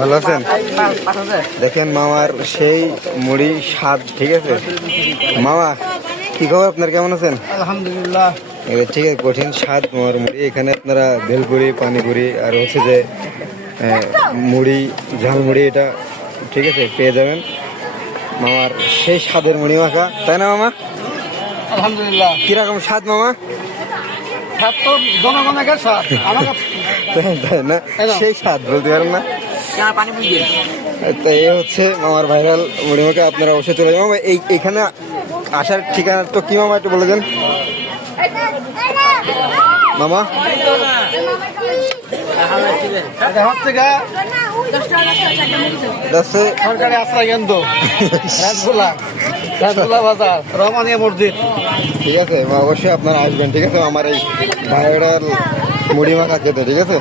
ভালো আছেন? দেখেন মামার সেই মুড়ি স্বাদ, ঠিক আছে মামা, কি খবর আপনার, কেমন আছেন? আলহামদুলিল্লাহ। ঠিক আছে, কঠিন স্বাদ মামার মুড়ি। এখানে আপনারা ভেলপুরি, পানিপুরি আর হচ্ছে যে মুড়ি, ঝালমুড়ি, এটা ঠিক আছে পেয়ে যাবেন। মামার সেই স্বাদের মুড়ি মাখা, তাই না মামা? আলহামদুলিল্লাহ। কিরকম স্বাদ মামা? স্বাদ তো জনগণের স্বাদ, আমার তাই না, সেই স্বাদ বলতে পারেন না। পানি বুঝিয়ে তো এই হচ্ছে মামার ভাইরাল মুড়ি মাখা। আপনারা অবশ্যই চলে যাবেন মামা। এইখানে আসার ঠিকানা তো কি মামা, একটু বলে দেন মামা। সরকারি আশ্রয় কেন্দ্র বাজার, রহমানিয়া মসজিদ। ঠিক আছে, অবশ্যই আপনারা আসবেন, ঠিক আছে আমার এই ভাইরাল মুড়ি মাখা খেতে, ঠিক আছে।